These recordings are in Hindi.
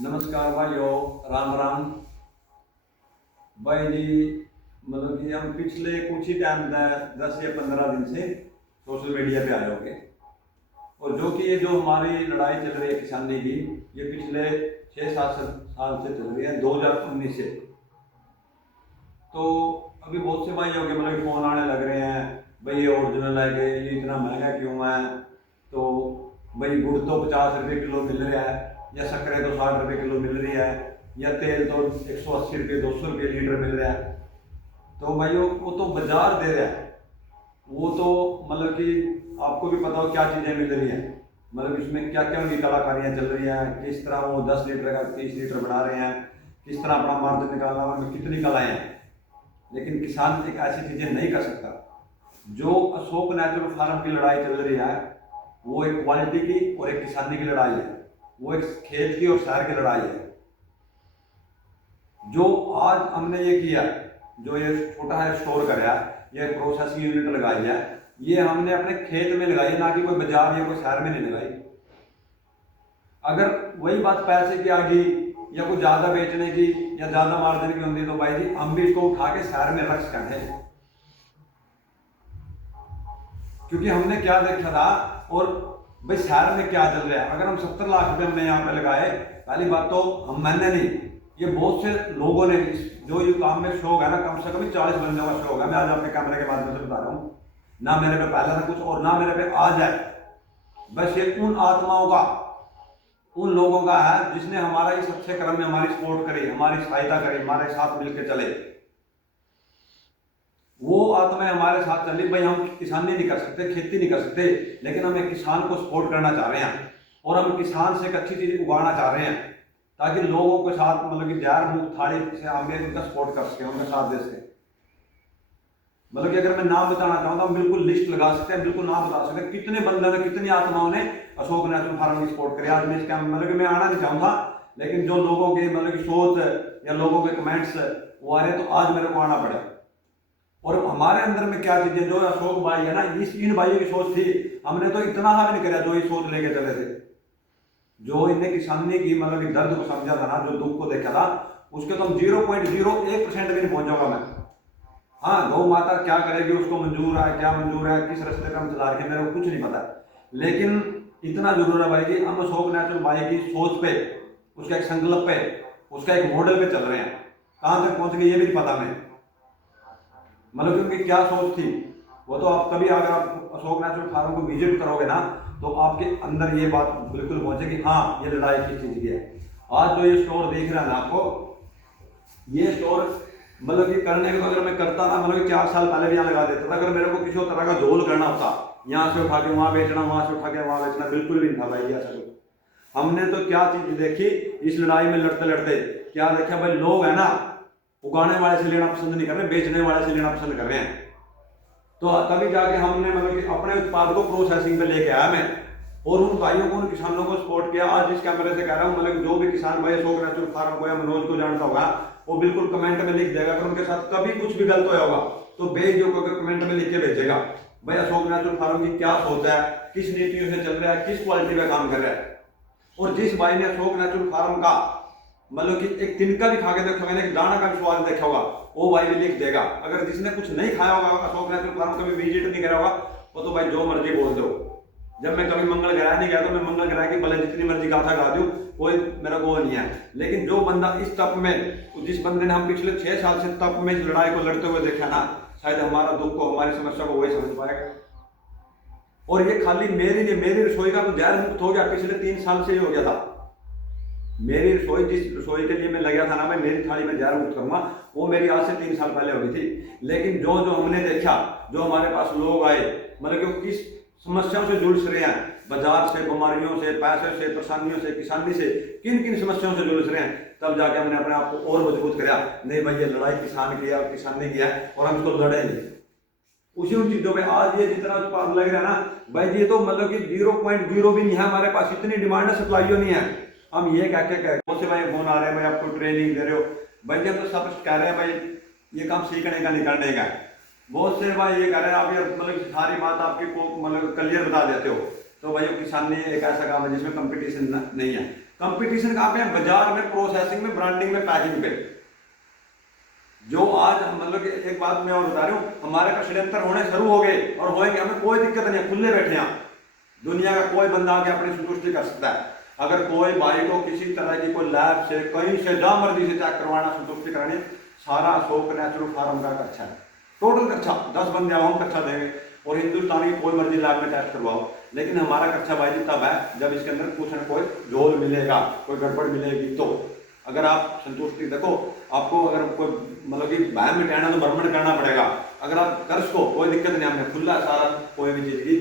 नमस्कार भाइयों, राम राम। भाई जी, मतलब कि हम पिछले कुछ ही टाइम 10 या 15 दिन से सोशल मीडिया पे आए होंगे। और जो कि ये जो हमारी लड़ाई चल रही है किसानी की, ये पिछले 6-7 साल से चल रही है, 2019 से। तो अभी बहुत से भाई होंगे, मतलब फ़ोन आने लग रहे हैं, भाई ये ओरिजिनल है कि ये इतना महंगा क्यों है। तो भाई गुड़ तो 50 रुपये किलो मिल रहा है, या शक्कर तो 60 रुपये किलो मिल रही है, या तेल तो 180 रुपये 200 रुपये लीटर मिल रहा है। तो भाइयों वो तो बाजार दे रहा है, वो तो मतलब कि आपको भी पता हो क्या चीज़ें मिल रही हैं, मतलब इसमें क्या क्या उनकी कलाकारियाँ चल रही हैं, किस तरह वो 10 लीटर का 30 लीटर बना रहे हैं, किस तरह अपना मार्जिन निकालना, उनमें कितनी कलाएँ हैं। लेकिन किसान एक ऐसी चीज़ें नहीं कर सकता। जो अशोक नेचुरल फार्म की लड़ाई चल रही है, वो एक क्वालिटी की और एक किसानी की लड़ाई है, वो एक खेत की और शहर की लड़ाई है। जो आज हमने ये किया, जो ये छोटा है स्टोर कराया, ये प्रोसेसिंग यूनिट लगाई है, ये हमने अपने खेत में लगाई, ना कि कोई बाजार या कोई शहर में नहीं लगाई। अगर वही बात पैसे की आ गई या कुछ ज़्यादा बेचने की या ज़्यादा मार्जिन की होती, तो भाई जी हम भी इसको उठा के शहर में रख सकते हैं। क्योंकि हमने क्या देखा था, और भाई शहर में क्या चल रहा है। अगर हम 70 लाख रुपए हमने यहाँ पे लगाए, पहली बात तो मैंने नहीं, ये बहुत से लोगों ने जो ये काम में शौक है ना, कम से कम 40 बंदों का शौक है। मैं आज अपने कैमरे के माध्यम से बता रहा हूँ, ना मेरे पे पहले था कुछ और ना मेरे पे आज है। बस ये उन आत्माओं का, उन लोगों का है जिसने हमारा इस अच्छे क्रम में हमारी सपोर्ट करी, हमारी सहायता करी, हमारे साथ मिलकर चले। वो आत्माएं हमारे साथ चली। भाई हम किसानी नहीं कर सकते, खेती नहीं कर सकते, लेकिन हम एक किसान को सपोर्ट करना चाह रहे हैं, और हम किसान से एक अच्छी चीज उगाना चाह रहे हैं, ताकि लोगों के साथ मतलब कि जहर मुक्त थाली से हम भी उनका सपोर्ट कर सके, उनका साथ दे सके। मतलब कि अगर मैं नाम बताना चाहूँ तो हम बिल्कुल लिस्ट लगा सकते हैं, बिल्कुल नाम बता सकते हैं कितने बंदों ने, कितनी आत्माओं ने अशोक नेचुरल फार्म की सपोर्ट करी। आज मैं इसका मतलब कि मैं आना नहीं चाहूँगा, लेकिन जो लोगों की मतलब की सोच या लोगों के कमेंट्स वो आ रहे, तो आज मेरे को आना पड़ा। और हमारे अंदर में क्या चीजें, जो अशोक भाई है ना, इस इन भाइयों की सोच थी, हमने तो इतना हावी नहीं कराया जो ये सोच लेके चले थे। जो इन्हें किसानी की मतलब कि दर्द को समझा था ना, जो दुख को देखा था, उसके तो हम 0.01% भी नहीं पहुंचाऊंगा मैं। हाँ, गौ माता क्या करेगी, उसको मंजूर है क्या मंजूर है, किस रास्ते पे हम चला रहे हैं, मेरे को कुछ नहीं पता। लेकिन इतना जरूर है भाई कि हम अशोक नेचुरल भाई की सोच पे, उसका एक संकल्प पे, उसका एक मॉडल पे चल रहे हैं। कहाँ तक पहुंच गए ये भी नहीं पता मैं, मतलब कि उनकी क्या सोच थी। वो तो आप कभी अगर आप अशोक नेचुरल फार्म को विजिट करोगे ना, तो आपके अंदर ये बात बिल्कुल पहुंचेगी, हाँ ये लड़ाई किस चीज की है। आज जो ये स्टोर देख रहा है ना आपको, ये स्टोर मतलब कि करने के तो अगर मैं करता ना, मतलब 4 साल पहले भी यहाँ लगा देता था। अगर मेरे को किसी तरह का झोल करना होता, यहाँ से उठा के वहां बेचना, वहां से उठा के वहां बेचना, बिल्कुल भी नहीं था भाई ऐसा कुछ। हमने तो क्या चीज देखी इस लड़ाई में लड़ते लड़ते, क्या देखा भाई, लोग है ना उगाने वाले से लेना पसंद नहीं कर रहे, बेचने वाले से लेना पसंद कर रहे हैं। तो तभी जाके हमने मतलब कि अपने उत्पाद को प्रोसेसिंग पे लेके आया मैं, और उन भाइयों को, उन किसानों को सपोर्ट किया। आज इस कैमरे से कह रहा हूँ, मतलब जो भी किसान भाई अशोक नेचुरल फार्म को या मनोज को जानता होगा, वो बिल्कुल कमेंट में लिख देगा। अगर उनके साथ कभी कुछ भी गलत होया होगा, तो बेझिझक होकर कमेंट में लिख के भेजेगा भाई अशोक नेचुरल फार्म की क्या सोच है, किस नीतियों से चल रहा है, किस क्वालिटी का काम कर रहा है। और जिस भाई ने अशोक नेचुरल फार्म का मतलब कि एक तिनका भी खा के देखा होगा, एक दाना का भी स्वाद देखा होगा, वो भाई भी लिख देगा। अगर जिसने कुछ नहीं खाया होगा, अशोक नेचुरल फार्म कभी विजिट नहीं करा होगा, वो तो भाई जो मर्जी बोल दो। जब मैं कभी मंगल ग्रह नहीं गया, तो मैं मंगल ग्रह की भले जितनी मर्जी गाथा गा दूं, कोई मेरा को नहीं है। लेकिन जो बंदा इस तप में, जिस बंदे ने हम पिछले 6 साल से तप में इस लड़ाई को लड़ते हुए देखा ना, शायद हमारा दुख को, हमारी समस्या को वही समझ पाएगा। और ये खाली मेरी नहीं, मेरी रसोई का तो जहर मुक्त हो गया, पिछले 3 साल से ही हो गया था। मेरी रसोई, जिस रसोई के लिए मैं लगा था ना, मैं मेरी थाली में जहर मुक्त करूंगा, वो मेरी आज से 3 साल पहले हो गई थी। लेकिन जो जो हमने देखा, जो हमारे पास लोग आए, मतलब कि किस समस्याओं से जुड़ रहे हैं, बाजार से, बीमारियों से, पैसे से, परेशानियों से, किसानी से, किन किन समस्याओं से जुड़ रहे हैं, तब जाके हमने अपने आप को और मजबूत कराया। नहीं भाई, ये लड़ाई किसान की है और किसानी की है, और हम इसको लड़ेंगे। उसी उन चीजों पे आज ये जितना उत्पाद लग रहा है ना भाई, ये तो मतलब कि 0.0 भी नहीं है हमारे पास, इतनी डिमांड है, सप्लाई नहीं है। हम ये क्या क्या कह रहे हैं, भाई फोन आ रहे हैं, भाई आपको ट्रेनिंग दे रहे हो, भाई हम तो सब कह रहे हैं भाई ये काम सीखने का, निकलने का। बहुत से भाई ये कह रहे हैं, आप ये मतलब सारी बात आपकी को मतलब क्लियर बता देते हो। तो भाई किसानी एक ऐसा काम है जिसमें कंपटीशन नहीं है। कंपटीशन कहाँ पे है? बाजार में, प्रोसेसिंग में, ब्रांडिंग में, पैकिंग पे। जो आज मतलब कि एक बात मैं और बता रहा हूँ, हमारे का षड्यंत्र होने शुरू हो गए और होएंगे, हमें कोई दिक्कत नहीं है, खुले बैठे हैं। दुनिया का कोई बंदा आके अपनी संतुष्टि कर सकता है। अगर कोई भाई को किसी तरह की कोई लैब से कहीं से जहां मर्जी से चेक करवाना, संतुष्टि करानी, सारा अशोक नेचुरल फार्म का कच्चा है, टोटल कच्चा। 10 बंदे आओ, हम कच्चा देंगे और हिंदुस्तान की कोई मर्जी लैब में टेस्ट करवाओ, लेकिन हमारा कच्चा भाई जी तब है जब इसके अंदर कुछ न कोई झोल मिलेगा, कोई गड़बड़ मिलेगी। तो अगर आप संतुष्टि देखो, आपको अगर कोई मतलब कि बहन में कहना तो भ्रमण करना पड़ेगा। अगर आप कर सको कोई दिक्कत नहीं, हमने खुला सारा कोई भी चीज की।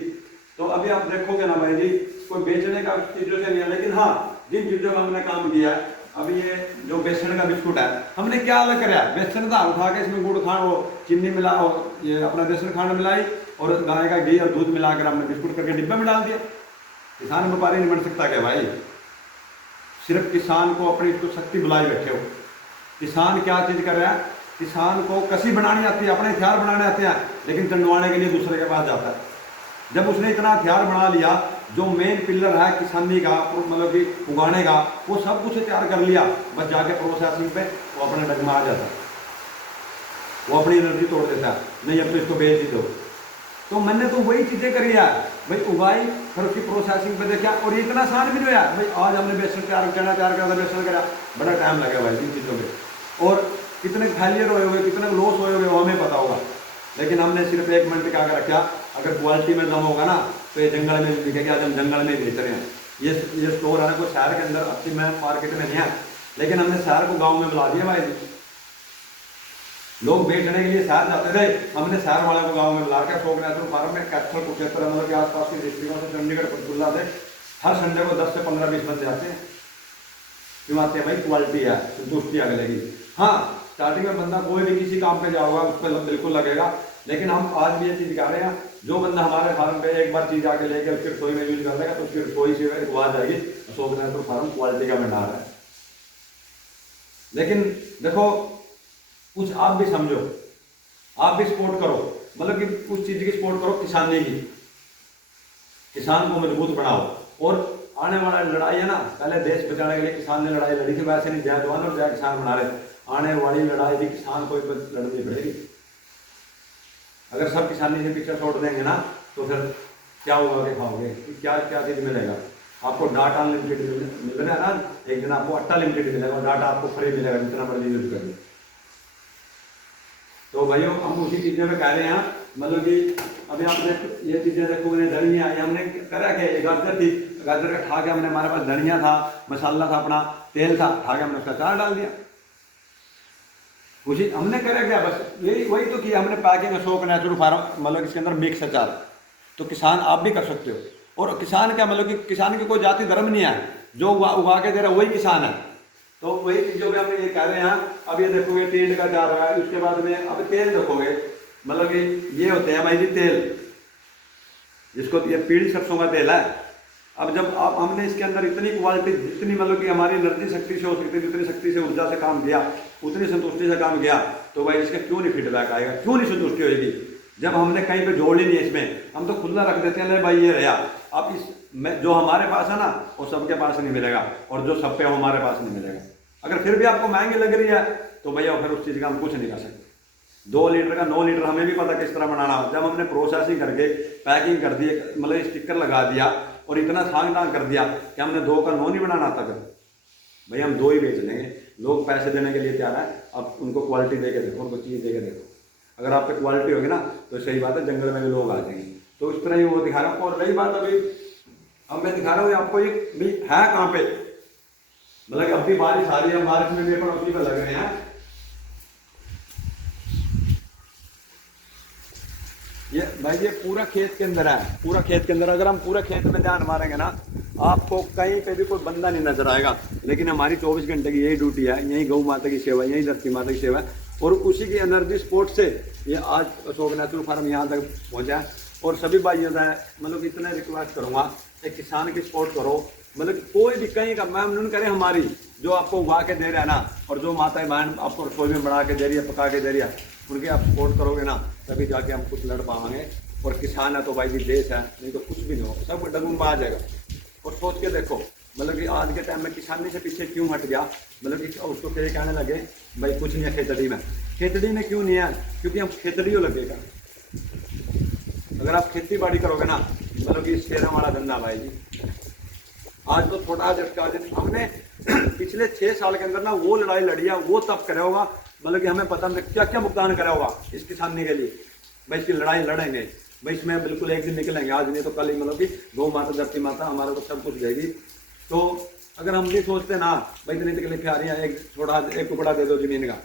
तो अभी आप देखोगे ना भाई जी, कोई बेचने का चीजों से नहीं है, लेकिन हाँ जिन चीजों का हमने काम किया है, अभी ये जो बेसन का बिस्कुट है, हमने क्या अलग कराया? बेसन था, उठा के इसमें गुड़ खांड, वो चीनी मिला, और ये अपना बेसन खांड मिलाई और गाय का घी और दूध मिलाकर हमने बिस्कुट करके डिब्बे में डाल दिया। किसान व्यापारी नहीं बन सकता क्या भाई? सिर्फ किसान को अपनी तो शक्ति बुलाई बैठे हो। किसान क्या चीज कर रहा है? किसान को कसी बनानी आती है, अपने हथियार बनाने आते हैं, लेकिन चंडवाने के लिए दूसरे के पास जाता है। जब उसने इतना हथियार बना लिया, जो मेन पिलर है किसानी का, मतलब कि उगाने का, वो सब कुछ तैयार कर लिया, बस जाके प्रोसेसिंग पे वो अपने डगमा आ जाता है, वो अपनी एनर्जी तोड़ देता है, नहीं अब तो इसको बेच ही दो। तो मैंने तो वही चीजें करी है भाई, उगाई, फिर उसकी प्रोसेसिंग पे देखा, और ये इतना आसान भी नहीं है भाई। आज हमने बेसन तैयार करना, तैयार करा, बेसन करा, बड़ा टाइम लगा भाई इन चीज़ों पे, और कितने फेलियर हुए हुए, कितने लॉस हुए हुए वो हमें पता होगा। लेकिन हमने सिर्फ 1 मिनट क्या रखा, अगर क्वालिटी में दम होगा ना तो ये जंगल में दिखेगा। आज हम जंगल में बेच रहे हैं। ये स्टोर है कोई शहर के अंदर, अच्छी में मार्केट में नहीं है, लेकिन हमने शहर को गाँव में बुला दिया भाई। लोग बेचने के लिए शहर जाते थे, हमने शहर वाले को गांव में बुला के अशोक नेचुरल फार्म में कैथल कुरुक्षेत्र मतलब के आसपास की डिस्ट्रिक्टों से, चंडीगढ़ पंचकुला से हर संडे को 10 से 15-20 बंदे आते हैं। क्यों आते हैं भाई? क्वालिटी है, संतुष्टि आगे लगेगी। हाँ, स्टार्टिंग में बंदा कोई भी किसी काम पे जाओगा उस पर बिल्कुल लगेगा, लेकिन हम आज भी ये चीज कर रहे हैं, जो बंदा हमारे फार्म पे एक बार चीज आके लेकर उसकी रसोई में यूज कर लेगा तो उसकी रसोई से आ जाएगी अशोक नेचुरल फार्म क्वालिटी का भंडार है। लेकिन देखो, कुछ आप भी समझो, आप भी सपोर्ट करो, मतलब कि कुछ चीज की सपोर्ट करो, किसानी की, किसान को मजबूत बनाओ। और आने वाला लड़ाई है ना, पहले देश बचाने के लिए किसान ने लड़ाई लड़ी थी, वैसे नहीं जय जवान और जय किसान बना रहे। आने वाली लड़ाई भी किसान को लड़नी पड़ेगी। अगर सब किसानी से पीछे छोड़ देंगे ना तो फिर क्या होगा के खाओगे? क्या क्या चीज मिलेगा आपको? डाटा अनलिमिटेड मिल रहा है ना, एक दिन आपको आटा लिमिटेड मिलेगा, डाटा आपको फ्री मिलेगा जितना मर्जी यूज करें। तो भाइयों हम उसी चीज़ों पे कह रहे हैं, मतलब कि अभी आपने ये चीज़ें देखोगे, धनिया आई, हमने करा क्या? गाजर थी, गाजर का ठा के हमने, हमारे पास धनिया था, मसाला था, अपना तेल था, ठा के हमने उसका अचार डाल दिया। उसी हमने करा क्या? बस यही वही तो किया हमने, पैकिंग अशोक नेचुरल फार्म, मतलब इसके अंदर मिक्स अचार। तो किसान आप भी कर सकते हो। और किसान क्या, मतलब कि किसान की कोई जाति धर्म नहीं है, जो उगा के दे रहा है वही किसान है। तो वही चीजों में हम ये कह रहे हैं। अब ये देखोगे टेंट का जा रहा है, उसके बाद में अब तेल देखोगे, मतलब कि ये होते हैं भाई जी तेल, जिसको ये पीली सरसों का तेल है। अब जब आप हमने इसके अंदर इतनी क्वालिटी, जितनी मतलब कि हमारी एनर्जी शक्ति से हो सकती, जितनी शक्ति से ऊर्जा से काम किया, उतनी संतुष्टि से काम किया, तो भाई इसका क्यों नहीं फीडबैक आएगा, क्यों नहीं संतुष्टि होगी? जब हमने कहीं पे जोड़ ही नहीं इसमें, हम तो खुला रख देते हैं, ले भाई ये रहा। अब इस में जो हमारे पास है ना वो सबके पास नहीं मिलेगा, और जो सब पे हमारे पास नहीं मिलेगा। अगर फिर भी आपको महंगी लग रही है तो भैया फिर उस चीज़ का हम कुछ नहीं कर सकते। 2 लीटर का 9 लीटर हमें भी पता किस तरह बनाना हो। जब हमने प्रोसेसिंग करके पैकिंग कर दी, मतलब स्टिकर लगा दिया और इतना थांग टांग कर दिया कि हमने 2 का 9 नहीं बनाना था, भैया हम 2 ही बेच लेंगे। लोग पैसे देने के लिए तैयार है, अब उनको क्वालिटी दे के देखो, उनको चीज़ दे के देखो। अगर आप पे क्वालिटी होगी ना तो सही बात है, जंगल में भी लोग आ जाएंगे। तो इस तरह ही वो दिखा रहा हूँ। और रही बात अभी अब मैं दिखा रहा हूँ आपको, ये भी है कहाँ पे, मतलब अब भी बारिश आ रही है, बारिश में भी अपन उसी पे लग रहे हैं। ये भाई ये पूरा खेत के अंदर है, पूरा खेत के अंदर। अगर हम पूरा खेत में ध्यान मारेंगे ना, आपको कहीं पे भी कोई बंदा नहीं नजर आएगा। लेकिन हमारी 24 घंटे की यही ड्यूटी है, यही गौ माता की सेवा, यही धरती माता की सेवा, और उसी की एनर्जी स्पोर्ट से ये आज अशोक नेचुरल फार्म यहाँ तक पहुँचा है। और सभी भाइयों से मतलब इतने रिक्वेस्ट करूँगा, एक किसान की सपोर्ट करो। मतलब कोई भी कहीं का मैम नून करे, हमारी जो आपको उगा के दे रहा है ना, और जो माता बहन आपको रसोई में बना के दे रही है, पका के दे रही है, उनके आप सपोर्ट करोगे ना, तभी जाके हम कुछ लड़ पाएंगे। और किसान है तो भाई जी देश है, नहीं तो कुछ भी नहीं होगा, सब डगून में आ जाएगा। और सोच के देखो, मतलब कि आज के टाइम में किसानी से पीछे क्यों हट गया, मतलब कि उसको फिर कहने लगे भाई कुछ नहीं है खेतड़ी में। खेतड़ी में क्यों नहीं है, क्योंकि हम खेतड़ियों लगेगा। अगर आप खेती बाड़ी करोगे ना, मतलब कि शेरों वाला धंधा भाई जी। आज तो थोड़ा हमने पिछले 6 साल के अंदर ना वो लड़ाई लड़ी है, वो तब करे होगा, मतलब कि हमें पता नहीं क्या क्या भुगतान करा होगा इस किसानी के लिए। भाई इसकी लड़ाई लड़ेंगे भाई, इसमें बिल्कुल एक दिन निकलेंगे, आज नहीं तो कल ही, मतलब कि गौ माता धरती माता हमारे को सब कुछ देगी। तो अगर हम भी सोचते ना भाई इतनी तकलीफें आ रही हैं, एक टुकड़ा दे दो जमीन का,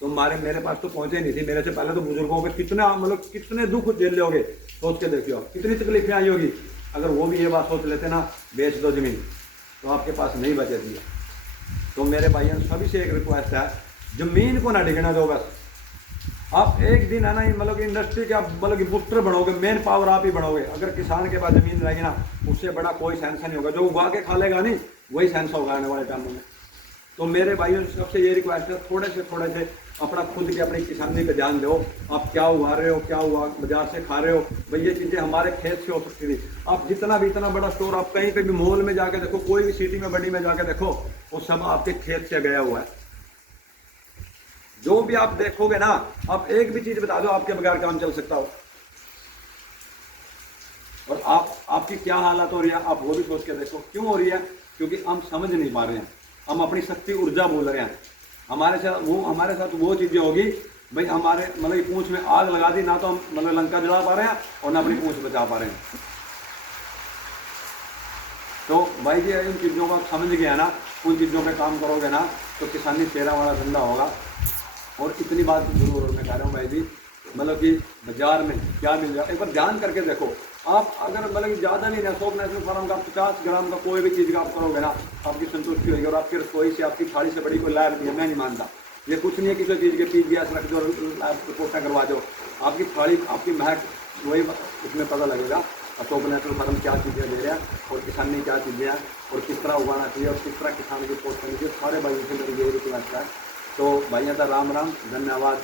तो मेरे पास तो पहुंचे नहीं थी। मेरे से पहले तो बुजुर्गों के कितने दुख झेल लोगे, सोच के देखियो कितनी तकलीफें आई होगी। अगर वो भी ये बात सोच लेते ना बेच दो जमीन, तो आपके पास नहीं बचेगी। तो मेरे भाइयों सभी से एक रिक्वेस्ट है, जमीन को ना डिगने दो बस। आप एक दिन है ना, मतलब कि इंडस्ट्री के आप मतलब कि पुत्र बनोगे, मेन पावर आप ही बनोगे। अगर किसान के पास जमीन रहेगी ना, उससे बड़ा कोई सेंस नहीं होगा। जो उगा के खा लेगा नहीं, वही सेंस होगा आने वाले टाइम में। तो मेरे भाइयों सबसे ये रिक्वेस्ट है, थोड़े से अपना खुद की अपनी किसानी पे ध्यान दो। आप क्या उगा रहे हो, क्या उगा बाजार से खा रहे हो, भाई ये चीज़ें हमारे खेत से हो सकती थी। आप जितना भी इतना बड़ा स्टोर, आप कहीं पे भी मॉल में जाके देखो, कोई भी सिटी में बड़ी में जाके देखो, वो सब आपके खेत से गया हुआ है। जो भी आप देखोगे ना, आप एक भी चीज बता दो आपके बगैर काम चल सकता हो। और आपकी क्या हालत हो रही है, आप वो भी सोच के देखो। क्यों हो रही है, क्योंकि हम समझ नहीं पा रहे हैं, हम अपनी शक्ति ऊर्जा भूल रहे हैं। हमारे साथ वो चीजें होगी भाई, हमारे मतलब पूंछ में आग लगा दी ना, तो हम मतलब लंका जला पा रहे हैं और ना अपनी पूंछ बचा पा रहे हैं। तो भाई जी इन चीज़ों को समझ गया ना, उन चीज़ों पे काम करोगे ना, तो किसानी शेरा वाला धंधा होगा। और इतनी बात जरूर मैं कह रहा हूँ भाई जी, मतलब कि बाजार में क्या मिल जाए एक बार ध्यान करके देखो। आप अगर मतलब ज़्यादा नहीं ना, 100 नेशनल फार्म का 50 ग्राम का कोई भी चीज़ का आप करोगे ना, आपकी संतुष्टि होगी। और आपकी रसोई से, आपकी थाली से बड़ी कोई लाभ नहीं है, मैं नहीं मानता। ये कुछ नहीं है किसी चीज़ के पीस गैस रख दो, रिपोर्टें करवा दो, आपकी थाली, आपकी महक, वही उसमें पता लगेगा अशोक नेशनल फार्म क्या चीज़ें दे रहे हैं और किसानी क्या चीज़ें हैं और किस तरह उगाना चाहिए और किस तरह किसान की पोस्ट करनी चाहिए। सारे भाइयों से मेरी यही रिक्वेस्ट है। तो भाइयों का राम राम, धन्यवाद।